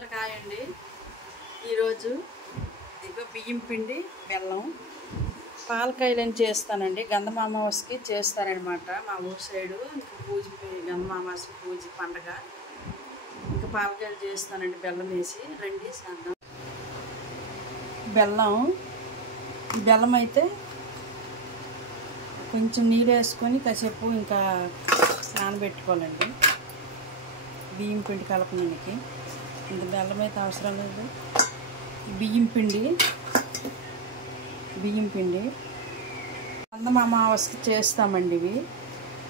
కాయండి ఈరోజు ఇగో బియ్యం పిండి బెల్లం పాలకాయలని చేస్తానండి. గంధం అమావాస్యకి చేస్తారనమాట మా ఊరు సైడు. పూజ గంధం అమావాస్య పూజ పండగ. ఇంకా పాలకాయలు చేస్తానండి బెల్లం వేసి. రండి చేద్దాం. బెల్లం అయితే కొంచెం నీళ్ళు వేసుకొని కాసేపు ఇంకా నానబెట్టుకోవాలండి. బియ్యం పిండి కలపడానికి ఇంత బెల్లం అయితే అవసరం లేదు. బియ్యం పిండి గంధం అమావాస్యకి చేస్తామండి. ఇవి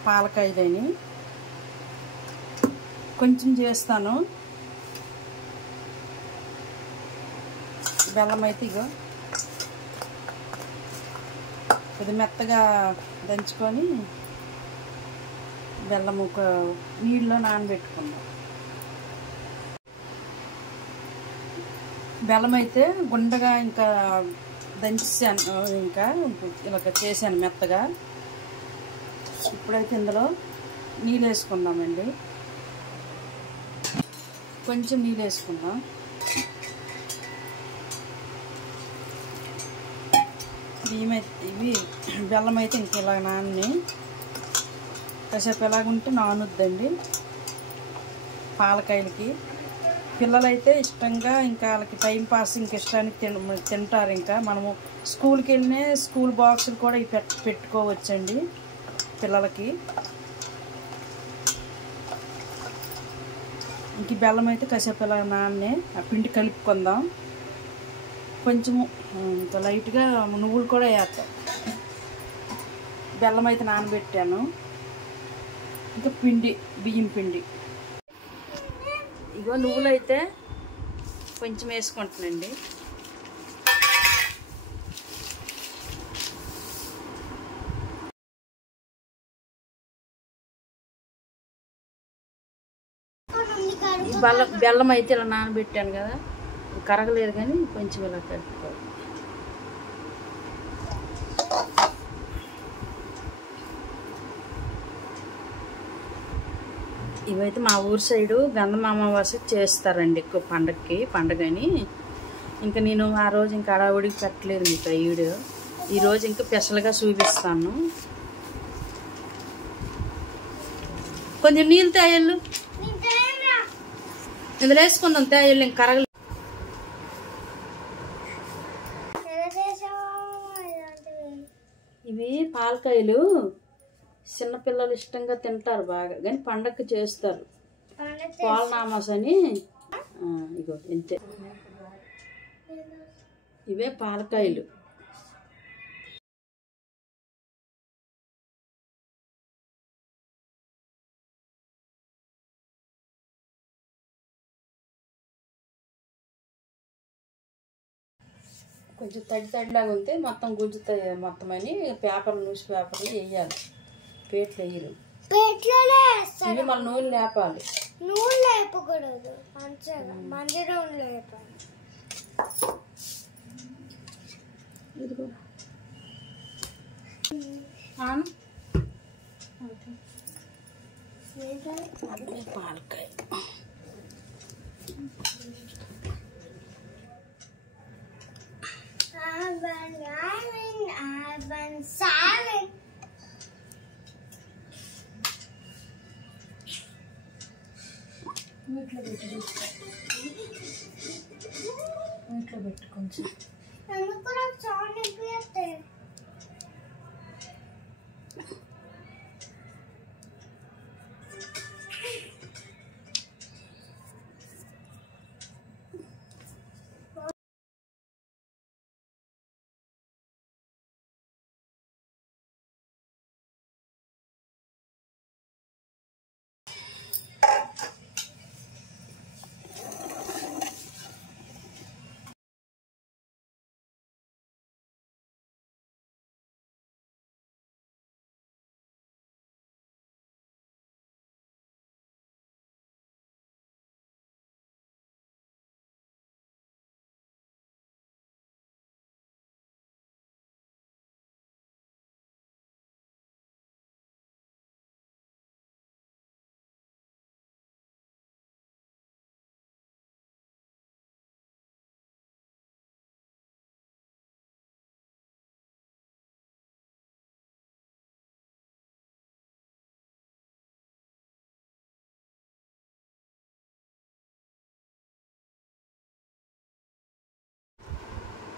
పాలకాయలని కొంచెం చేస్తాను. బెల్లం అయితే ఇగో కొద్ది మెత్తగా దంచుకొని బెల్లం ఒక నీళ్ళలో నానబెట్టుకున్నాం. బెల్లం అయితే గుండగా ఇంకా దంచాను, ఇంకా ఇలాగ చేశాను మెత్తగా. ఇప్పుడైతే ఇందులో నీళ్ళు వేసుకుందామండి. కొంచెం నీళ్ళు వేసుకుందాం. ఇవి బెల్లం అయితే ఇంక ఇలా నాన్ని కాసేపు ఎలాగుంటే నానుద్దండి. పాలకాయలకి పిల్లలైతే ఇష్టంగా ఇంకా వాళ్ళకి టైంపాస్ ఇంక ఇష్టానికి తింటారు. ఇంకా మనము స్కూల్కి వెళ్ళినే స్కూల్ బాక్సులు కూడా ఇవి పెట్టుకోవచ్చండి పిల్లలకి. ఇంక బెల్లం అయితే కాసేపు ఇలా నాన్నే ఆ పిండి కలుపుకుందాం. కొంచెము ఇంకా లైట్గా నువ్వులు కూడా వేస్తాం. బెల్లం అయితే నానబెట్టాను. ఇంకా బియ్యం పిండి ఇగో నువ్వులు అయితే కొంచెం వేసుకుంటానండి. బెల్లం అయితే ఇలా నానబెట్టాను కదా, కరగలేదు కానీ కొంచెం ఇలా కలుపుకోవాలి. ఇవైతే మా ఊరు సైడు గంధం అమావాస్యకి చేస్తారండి ఎక్కువ పండగని. ఇంకా నేను ఆ రోజు ఇంకా అడావుడికి పెట్టలేదు మీకు ఈ వీడియో. ఈరోజు ఇంకా స్పెషల్గా చూపిస్తాను. కొంచెం నీళ్ళు తేయళ్ళు ఇందులో వేసుకుందాం. తేయళ్ళు ఇంక కరగలేదు. ఇవి పాలకాయలు చిన్నపిల్లలు ఇష్టంగా తింటారు బాగా, కానీ పండగకి చేస్తారు. పాలనామాస్ అని ఇగో ఇంతే. ఇవే పాలకాయలు. కొంచెం తడిలాగా ఉంటే మొత్తం గుంజుతాయి మొత్తం అని న్యూస్ పేపర్లు వేయాలి. పేట్లు వేయరు. ఇవి మన నూనె లేపాలి. నూనె లేపకూడదు, మంచి నూనె లేపాలి. పాలకాయ నీటిలో పెట్టు కొంచెం.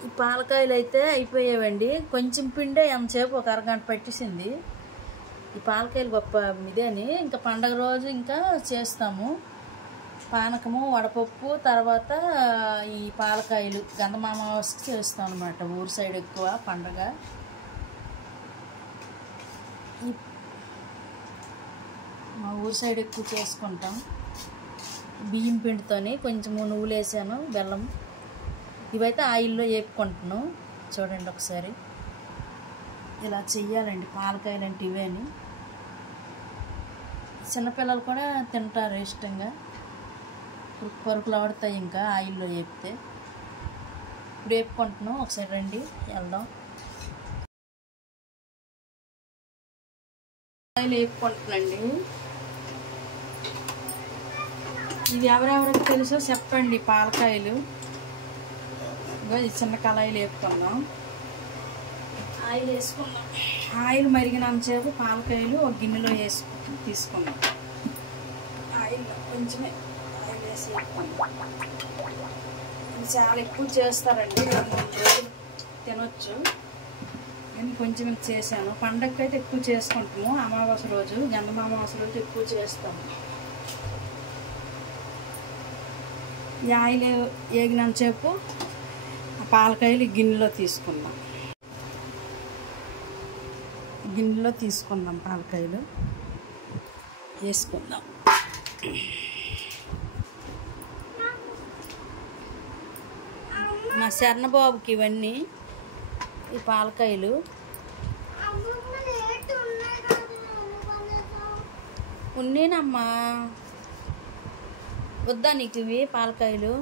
ఈ పాలకాయలు అయితే అయిపోయావండి. కొంచెం పిండే ఎంతసేపు ఒక అరగంట పట్టేసింది. ఈ పాలకాయలు గొప్ప ఇదేని ఇంకా పండగ రోజు ఇంకా చేస్తాము. పానకము, వడపప్పు, తర్వాత ఈ పాలకాయలు గంధమామావాస్యకి చేస్తాం అనమాట. ఊరు సైడ్ ఎక్కువ పండగ. మా ఊరు సైడ్ ఎక్కువ చేసుకుంటాం. బియ్యం పిండితోని కొంచెం నువ్వులు వేసాను, బెల్లం. ఇవైతే ఆయిల్లో వేపుకుంటున్నాను. చూడండి ఒకసారి. ఇలా చెయ్యాలండి పాలకాయలు అంటే ఇవేని. చిన్నపిల్లలు కూడా తింటారు ఇష్టంగా. పరుకులు ఆడుతాయి ఇంకా ఆయిల్లో వేపితే. ఇప్పుడు వేపుకుంటున్నాం. ఒకసారి రండి వెళ్దాం. ఆయిల్ వేపుకుంటున్నాండి. ఇది ఎవరెవరికి తెలుసో చెప్పండి. పాలకాయలు చిన్న కళాయిలు వేపుకుందాం. ఆయిల్ వేసుకున్నాం. ఆయిల్ మరిగినంతసేపు పాలకాయలు ఒక గిన్నెలో తీసుకున్నాం. ఆయిల్ కొంచెమే ఆయిల్ వేసి వేపుకుందాం. చాలా ఎక్కువ చేస్తారండి. 2-3 రోజులు తినొచ్చు. నేను కొంచెం చేశాను. పండగకి అయితే ఎక్కువ చేసుకుంటాము. అమావాస్య రోజు, గంధమామావాస్య రోజు ఎక్కువ చేస్తాము. ఈ ఆయిల్ వేగినంతసేపు పాలకాయలు గిన్నెలో తీసుకుందాం. గిన్నెలో తీసుకుందాం. పాలకాయలు వేసుకుందాం. మా శరణబాబుకి ఇవన్నీ ఈ పాలకాయలు. ఉన్నేనమ్మా, వద్దా నీకు ఇవి పాలకాయలు?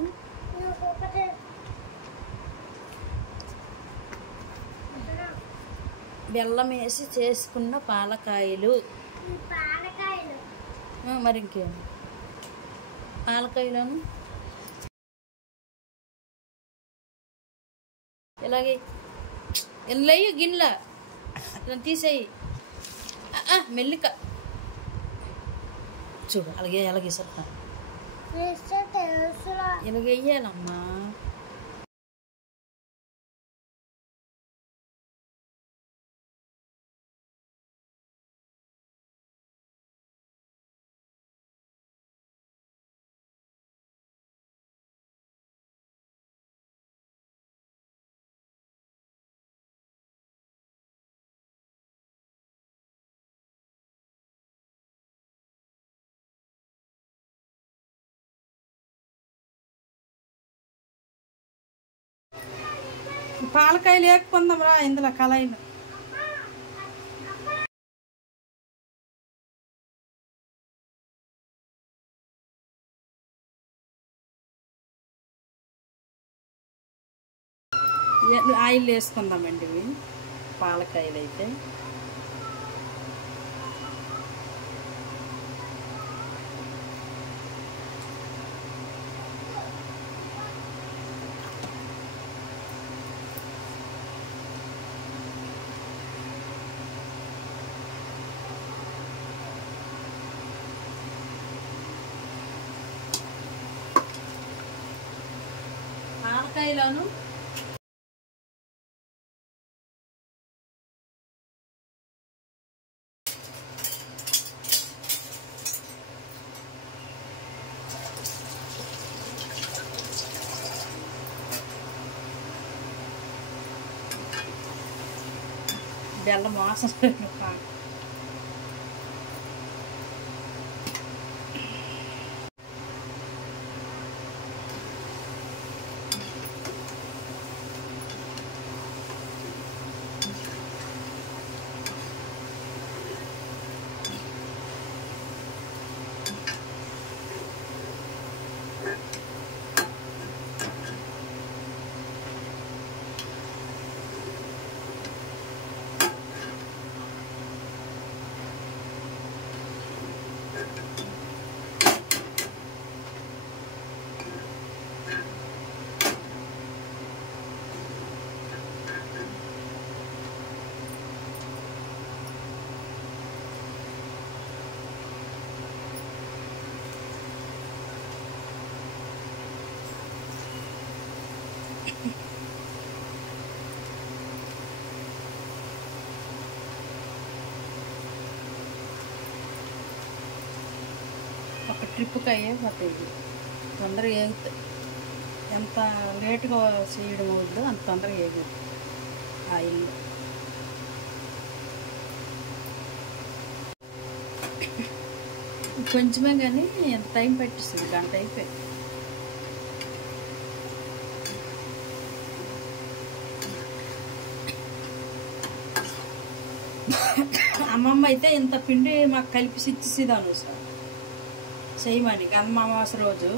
బెల్లం వేసి చేసుకున్న పాలకాయలు. మరి ఇంకేం పాలకాయలను ఇలాగే ఎల్లయ్యి గిన్నెల అట్లా తీసేయి. మెల్లిక చూడు. అలాగే ఎలాగే చెప్తా. ఇలాగ వెయ్యాలమ్మా. పాలకాయలు వేపుకుందాం రా ఇందులో కళాయిలో. ఆయిల్ వేసుకుందామండి. ఇవి పాలకాయలు అయితే పాలకాయలోను బెల్లం వాసన. ట్రిప్కి అయ్యే పోతాయి ఇవి. తొందరగా ఏగుతాయి. ఎంత లేటుగా చేయడం అవుద్దో అంత తొందరగా ఏగుతాయి ఆయిల్. కొంచెమే కానీ ఎంత టైం పట్టిస్తుంది, గంట అయిపోయి. అమ్మమ్మ అయితే ఇంత పిండి మాకు కలిపి ఇచ్చేసేదాను సార్ చేయమని గంధమావాస రోజు.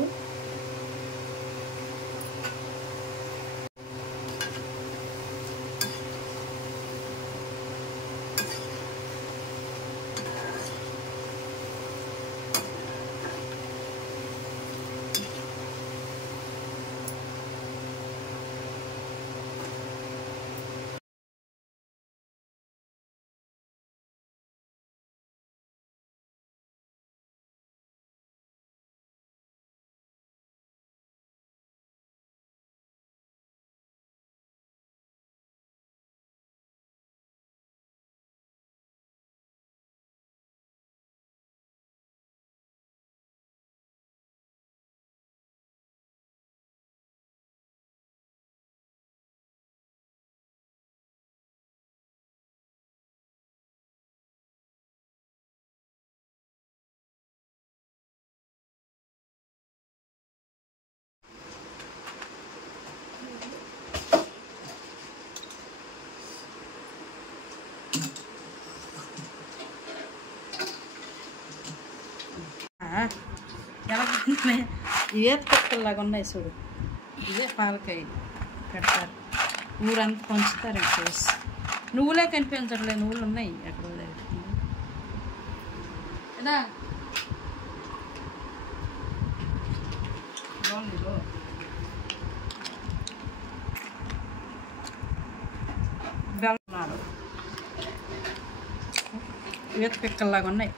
ఎలా ఇవే పక్కల్లాగా ఉన్నాయి చూడు, ఇవే పాలకాయ పెడతారు, ఊరంతా పంచుతారు. చేసి నువ్వులే కనిపించట్లేదు, నువ్వులు ఉన్నాయి ఎక్కడ కదా. బెల్లం ఈత పిక్కల్లాగా ఉన్నాయి.